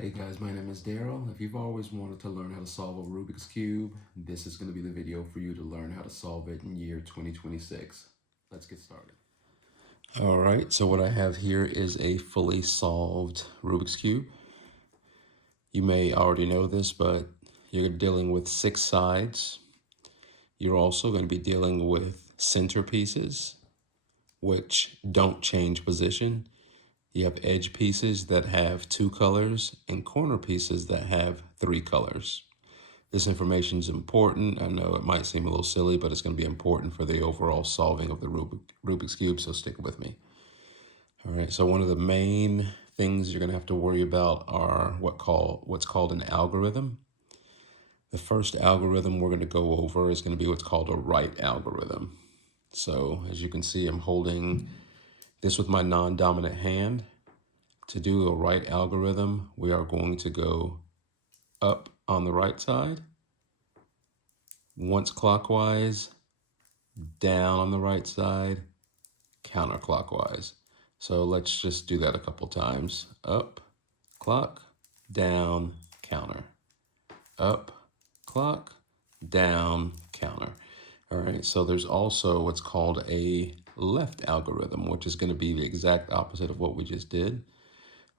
Hey guys, my name is Daryl. If you've always wanted to learn how to solve a Rubik's Cube, this is going to be the video for you to learn how to solve it in year 2026. Let's get started. All right, so what I have here is a fully solved Rubik's Cube. You may already know this, but you're dealing with 6 sides. You're also going to be dealing with center pieces, which don't change position. You have edge pieces that have 2 colors and corner pieces that have 3 colors. This information is important. I know it might seem a little silly, but it's going to be important for the overall solving of the Rubik's Cube, so stick with me. All right, so one of the main things you're going to have to worry about are what's called an algorithm. The first algorithm we're going to go over is going to be what's called a right algorithm. So as you can see, I'm holding this with my non-dominant hand. To do a right algorithm, we are going to go up on the right side, once clockwise, down on the right side, counterclockwise. So let's just do that a couple times. Up, clock, down, counter. Up, clock, down, counter. All right, so there's also what's called a left algorithm, which is going to be the exact opposite of what we just did.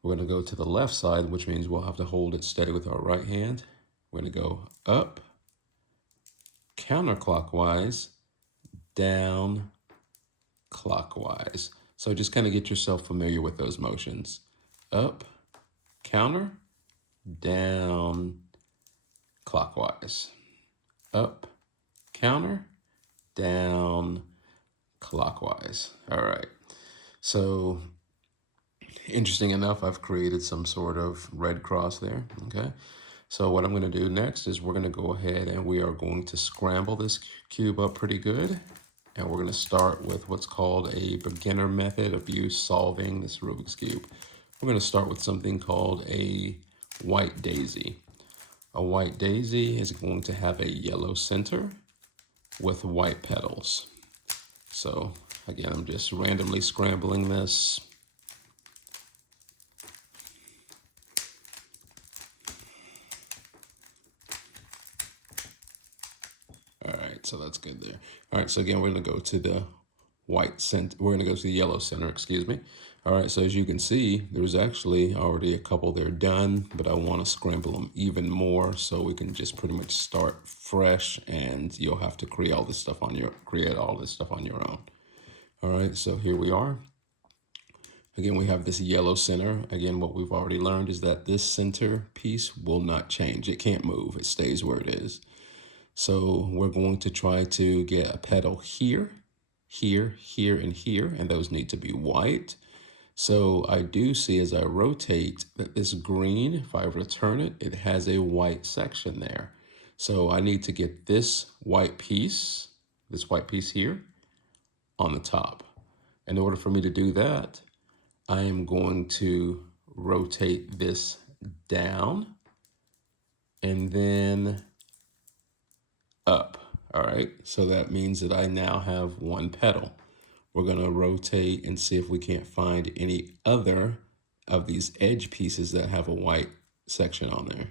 We're going to go to the left side, which means we'll have to hold it steady with our right hand. We're going to go up, counterclockwise, down, clockwise. So just kind of get yourself familiar with those motions. Up, counter, down, clockwise. Up, counter, down, clockwise. All right. So interesting enough, I've created some sort of red cross there. Okay. So what I'm going to do next is we're going to go ahead and we are going to scramble this cube up pretty good. And we're going to start with what's called a beginner method of you solving this Rubik's Cube. We're going to start with something called a white daisy. A white daisy is going to have a yellow center with white petals. So again, I'm just randomly scrambling this. All right, so that's good there. All right, so again, we're going to go to the white center. We're going to go to the yellow center, excuse me. All right, so as you can see, there's actually already a couple there done, but I want to scramble them even more so we can just pretty much start fresh, and you'll have to create all this stuff on your own. All right, so here we are. Again, we have this yellow center. Again, what we've already learned is that this center piece will not change. It can't move. It stays where it is. So we're going to try to get a petal here, here, here, and here, and those need to be white. So I do see as I rotate that this green, if I were to turn it, it has a white section there. So I need to get this white piece here on the top. In order for me to do that, I am going to rotate this down and then up. All right, so that means that I now have one petal. We're going to rotate and see if we can't find any other of these edge pieces that have a white section on there.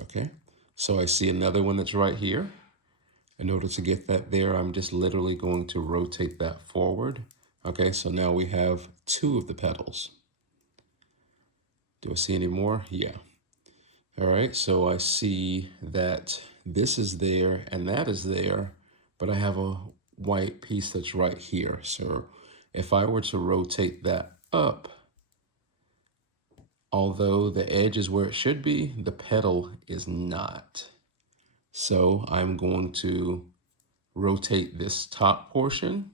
Okay, so I see another one that's right here. In order to get that there, I'm just literally going to rotate that forward. Okay, so now we have 2 of the petals. Do I see any more? Yeah. All right, so I see that this is there and that is there, but I have a white piece that's right here. So if I were to rotate that up, although the edge is where it should be, the petal is not. So I'm going to rotate this top portion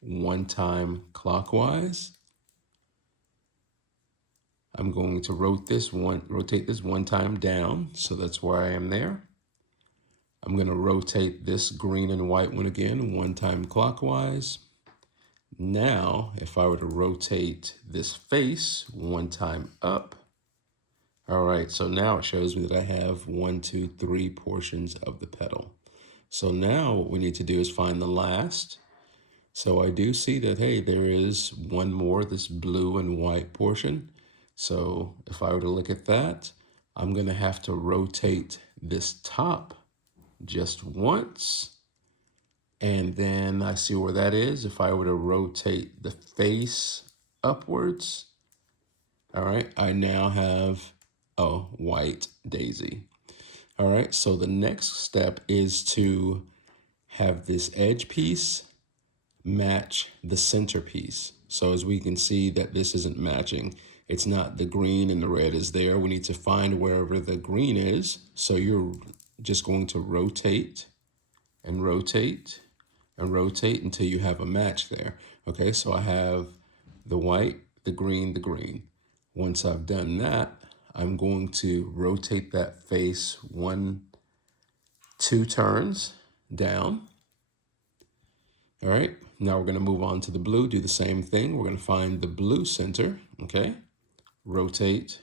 1 time clockwise. I'm going to rotate this 1 time down, so that's where I am there. I'm going to rotate this green and white one again 1 time clockwise. Now, if I were to rotate this face 1 time up, all right, so now it shows me that I have 1, 2, 3 portions of the petal. So now what we need to do is find the last. So I do see that, hey, there is one more, this blue and white portion. So if I were to look at that, I'm going to have to rotate this top just once. And then I see where that is. If I were to rotate the face upwards, all right, I now have a white daisy. All right, so the next step is to have this edge piece match the centerpiece. So as we can see that this isn't matching, it's not, the green and the red is there. We need to find wherever the green is. So you're just going to rotate and rotate and rotate until you have a match there. Okay, so I have the white, the green, the green. Once I've done that, I'm going to rotate that face 2 turns down. All right, now we're going to move on to the blue, do the same thing. We're going to find the blue center, okay? Rotate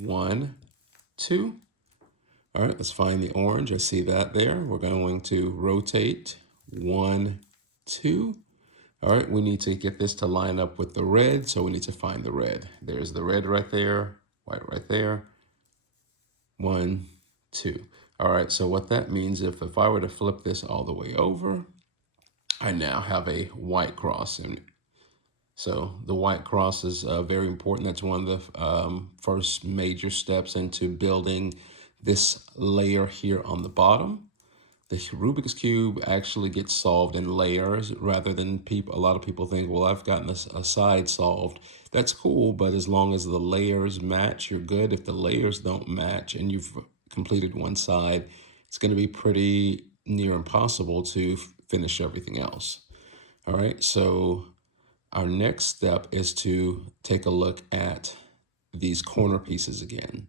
1, 2. All right, let's find the orange. I see that there. We're going to rotate 1, 2. All right, we need to get this to line up with the red, so we need to find the red. There's the red right there, white right there. 1, 2. All right, so what that means, if I were to flip this all the way over, I now have a white cross. And so the white cross is very important. That's one of the first major steps into building this layer here on the bottom. The Rubik's Cube actually gets solved in layers rather than a lot of people think, well, I've gotten a side solved. That's cool, but as long as the layers match, you're good. If the layers don't match and you've completed one side, it's going to be pretty near impossible to finish everything else. All right, so our next step is to take a look at these corner pieces again.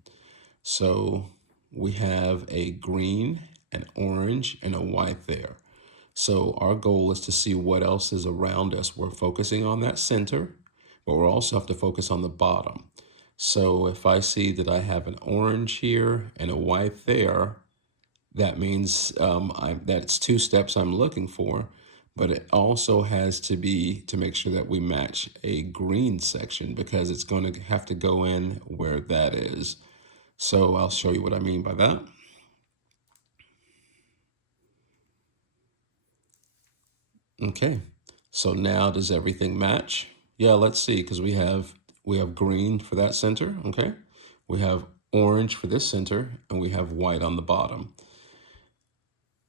So we have a green, an orange, and a white there. So our goal is to see what else is around us. We're focusing on that center, but we also have to focus on the bottom. So if I see that I have an orange here and a white there, that means that's 2 steps I'm looking for, but it also has to be to make sure that we match a green section because it's going to have to go in where that is. So I'll show you what I mean by that. Okay, so now does everything match? Yeah, let's see, because we have green for that center, okay? We have orange for this center, and we have white on the bottom.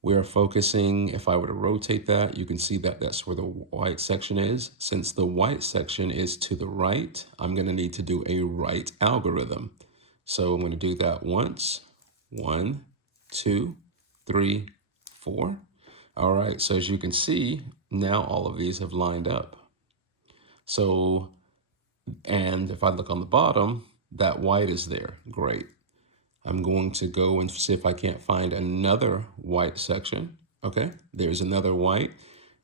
We are focusing, if I were to rotate that, you can see that that's where the white section is. Since the white section is to the right, I'm going to need to do a right algorithm. So I'm going to do that once. 1, 2, 3, 4. All right, so as you can see, now all of these have lined up. So, and if I look on the bottom, that white is there. Great. I'm going to go and see if I can't find another white section. Okay, there's another white,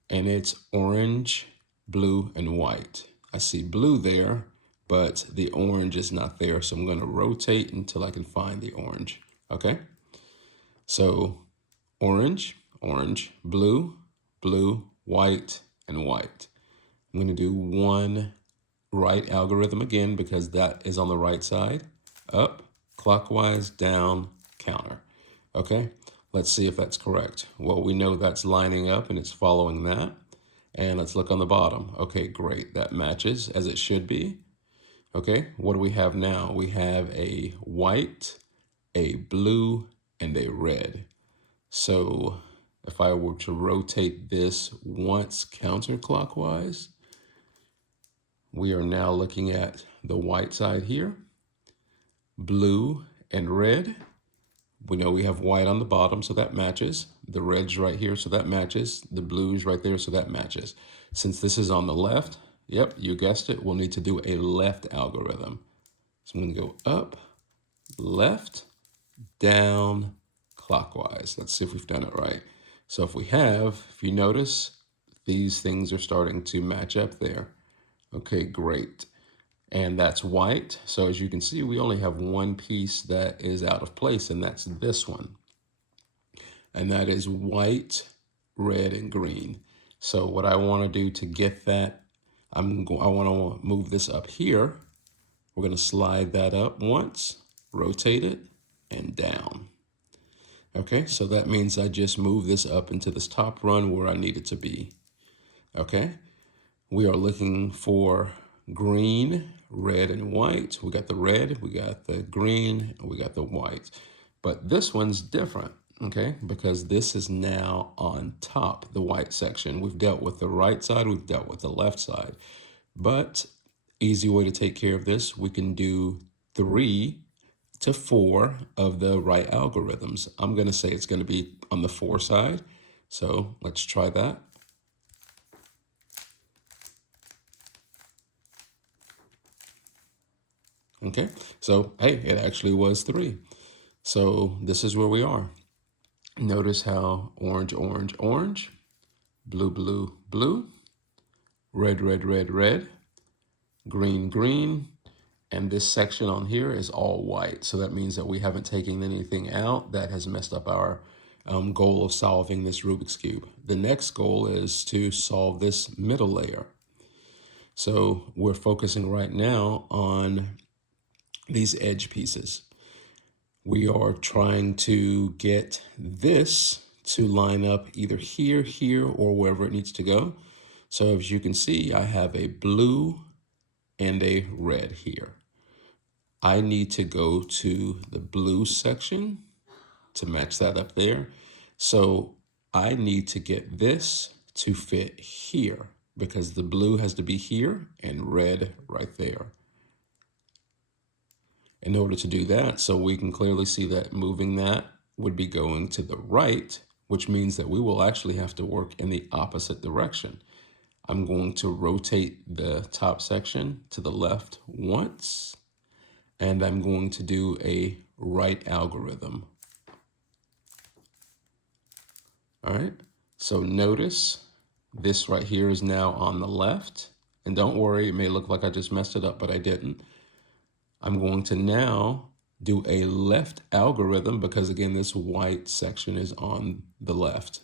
and it's orange, blue, and white. I see blue there, but the orange is not there, so I'm going to rotate until I can find the orange. Okay, so orange, orange, blue, blue, white, and white. I'm going to do one right algorithm again because that is on the right side. Up, clockwise, down, counter. Okay, let's see if that's correct. Well, we know that's lining up and it's following that. And let's look on the bottom. Okay, great. That matches as it should be. Okay, what do we have now? We have a white, a blue, and a red. So if I were to rotate this once counterclockwise, we are now looking at the white side here, blue and red. We know we have white on the bottom, so that matches. The red's right here, so that matches. The blue's right there, so that matches. Since this is on the left, yep, you guessed it, we'll need to do a left algorithm. So I'm going to go up, left, down, clockwise. Let's see if we've done it right. So if we have, if you notice, these things are starting to match up there. Okay, great. And that's white. So as you can see, we only have one piece that is out of place, and that's this one. And that is white, red, and green. So what I want to do to get that, I want to move this up here We're going to slide that up once, rotate it, and down. Okay, so that means I just move this up into this top run where I need it to be. Okay, we are looking for green, red, and white. We got the red, we got the green, and we got the white. But this one's different, okay, because this is now on top, the white section. We've dealt with the right side, we've dealt with the left side. But easy way to take care of this, we can do 3 to 4 of the right algorithms. I'm going to say it's going to be on the 4 side. So let's try that. Okay, so hey, it actually was 3. So this is where we are. Notice how orange, orange, orange, blue, blue, blue, red, red, red, red, green, green, and this section on here is all white. So that means that we haven't taken anything out that has messed up our goal of solving this Rubik's Cube. The next goal is to solve this middle layer. So we're focusing right now on these edge pieces. We are trying to get this to line up either here, here, or wherever it needs to go. So as you can see, I have a blue and a red here. I need to go to the blue section to match that up there. So I need to get this to fit here because the blue has to be here and red right there. In order to do that, so we can clearly see that moving that would be going to the right, which means that we will actually have to work in the opposite direction. I'm going to rotate the top section to the left once, and I'm going to do a right algorithm. All right, so notice this right here is now on the left, and don't worry, it may look like I just messed it up, but I didn't. I'm going to now do a left algorithm because again, this white section is on the left.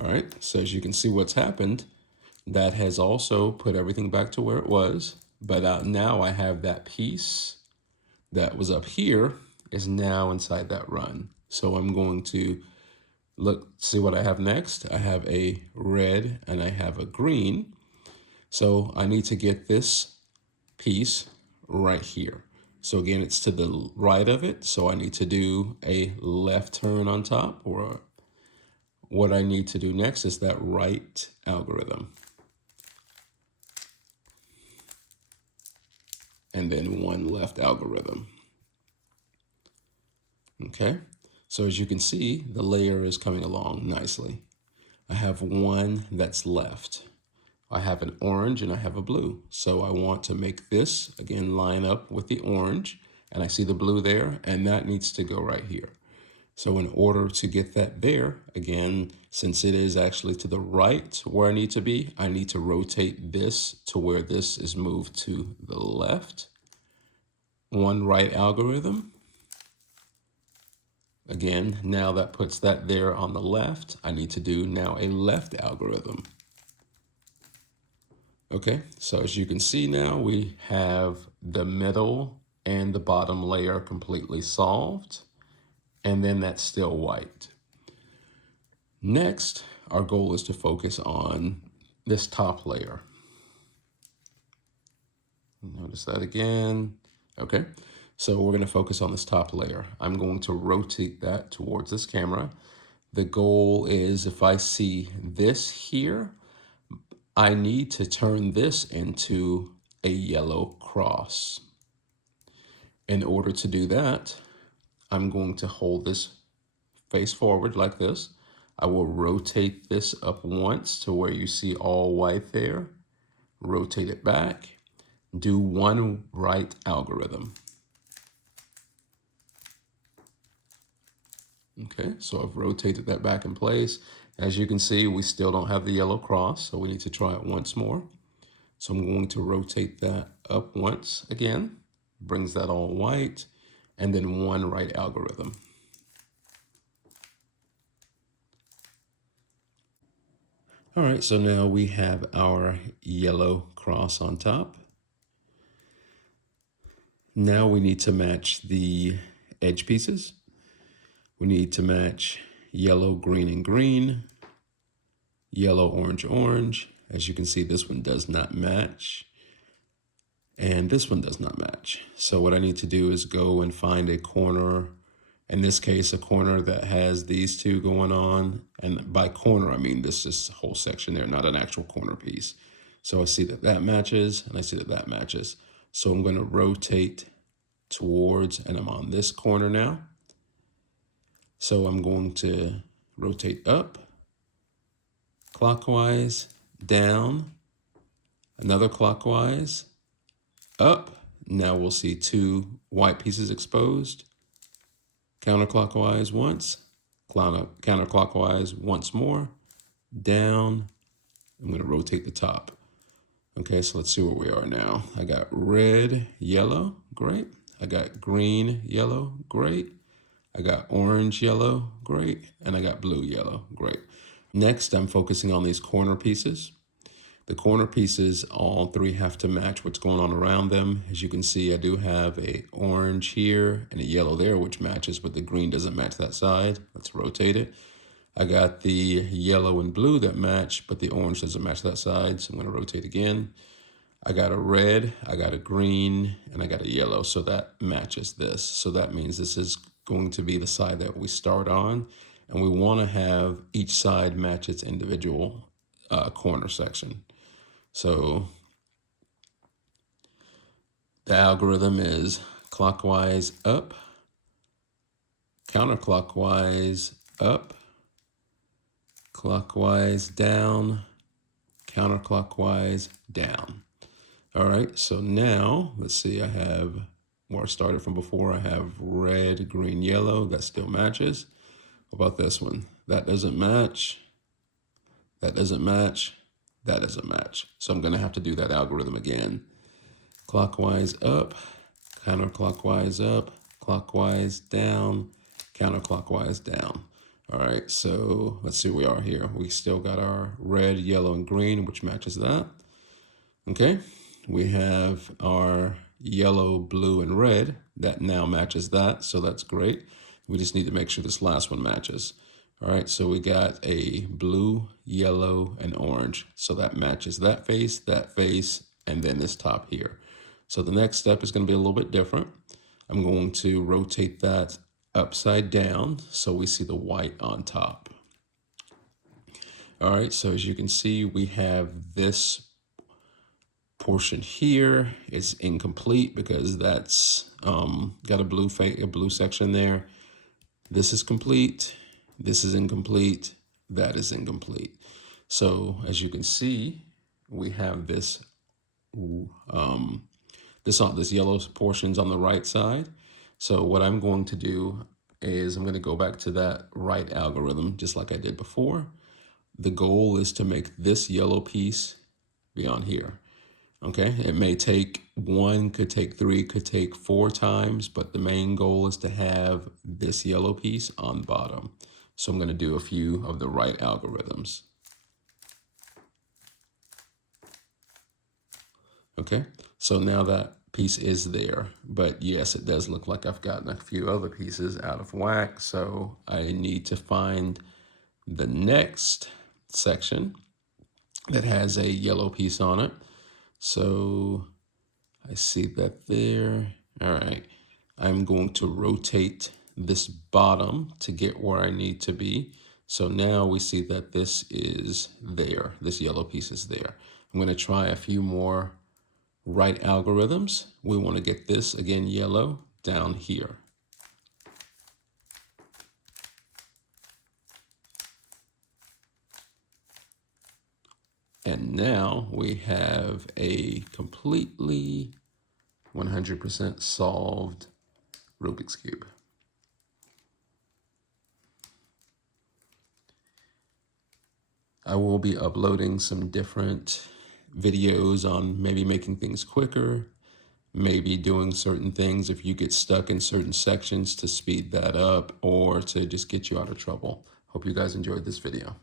All right, so as you can see what's happened, that has also put everything back to where it was, but now I have that piece that was up here is now inside that run. So I'm going to see what I have next. I have a red and I have a green. So I need to get this piece right here. So again, it's to the right of it. So I need to do a left turn on top, or what I need to do next is that right algorithm. And then one left algorithm. Okay, so as you can see, the layer is coming along nicely. I have one that's left. I have an orange and I have a blue. So I want to make this, again, line up with the orange, and I see the blue there, and that needs to go right here. So in order to get that there, again, since it is actually to the right where I need to be, I need to rotate this to where this is moved to the left. One right algorithm. Again, now that puts that there on the left. I need to do now a left algorithm. Okay, so as you can see now, we have the middle and the bottom layer completely solved, and then that's still white. Next, our goal is to focus on this top layer. Notice that again. Okay, so we're going to focus on this top layer. I'm going to rotate that towards this camera. The goal is if I see this here, I need to turn this into a yellow cross. In order to do that, I'm going to hold this face forward like this. I will rotate this up once to where you see all white there. Rotate it back. Do one right algorithm. Okay, so I've rotated that back in place. As you can see, we still don't have the yellow cross, so we need to try it once more. So I'm going to rotate that up once again, brings that all white, and then one right algorithm. All right, so now we have our yellow cross on top. Now we need to match the edge pieces. We need to match yellow, green, and green, yellow, orange, orange. As you can see, this one does not match, and this one does not match. So what I need to do is go and find a corner, in this case, a corner that has these two going on. And by corner, I mean this is whole section there, not an actual corner piece. So I see that that matches, and I see that that matches. So I'm going to rotate towards, and I'm on this corner now. So I'm going to rotate up, clockwise, down, another clockwise, up. Now we'll see two white pieces exposed. Counterclockwise once, counterclockwise once more, down. I'm going to rotate the top. Okay, so let's see where we are now. I got red, yellow, great. I got green, yellow, great. I got orange, yellow, great. And I got blue, yellow, great. Next, I'm focusing on these corner pieces. The corner pieces, all three have to match what's going on around them. As you can see, I do have a orange here and a yellow there, which matches, but the green doesn't match that side. Let's rotate it. I got the yellow and blue that match, but the orange doesn't match that side, so I'm going to rotate again. I got a red, I got a green, and I got a yellow, so that matches this. So that means this is going to be the side that we start on, and we want to have each side match its individual corner section. So the algorithm is clockwise up, counterclockwise up, clockwise down, counterclockwise down. All right, so now let's see, I have where I started from before. I have red, green, yellow. That still matches. What about this one? That doesn't match. That doesn't match. That doesn't match. So I'm going to have to do that algorithm again. Clockwise up, counterclockwise up, clockwise down, counterclockwise down. All right, so let's see where we are here. We still got our red, yellow, and green, which matches that. Okay, we have our yellow, blue, and red. That now matches that, so that's great. We just need to make sure this last one matches. All right, so we got a blue, yellow, and orange. So that matches that face, and then this top here. So the next step is going to be a little bit different. I'm going to rotate that upside down so we see the white on top. All right, so as you can see, we have this portion here is incomplete because that's got a blue section there. This is complete. This is incomplete. That is incomplete. So as you can see, we have this this yellow portions on the right side. So what I'm going to do is I'm going to go back to that right algorithm just like I did before. The goal is to make this yellow piece be on here. Okay, it may take one, could take three, could take 4 times, but the main goal is to have this yellow piece on the bottom. So I'm going to do a few of the right algorithms. Okay, so now that piece is there, but yes, it does look like I've gotten a few other pieces out of whack. So I need to find the next section that has a yellow piece on it. So I see that there. All right, I'm going to rotate this bottom to get where I need to be. So now we see that this is there. This yellow piece is there. I'm going to try a few more right algorithms. We want to get this, again, yellow down here. And now we have a completely 100% solved Rubik's Cube. I will be uploading some different videos on maybe making things quicker, maybe doing certain things if you get stuck in certain sections to speed that up or to just get you out of trouble. Hope you guys enjoyed this video.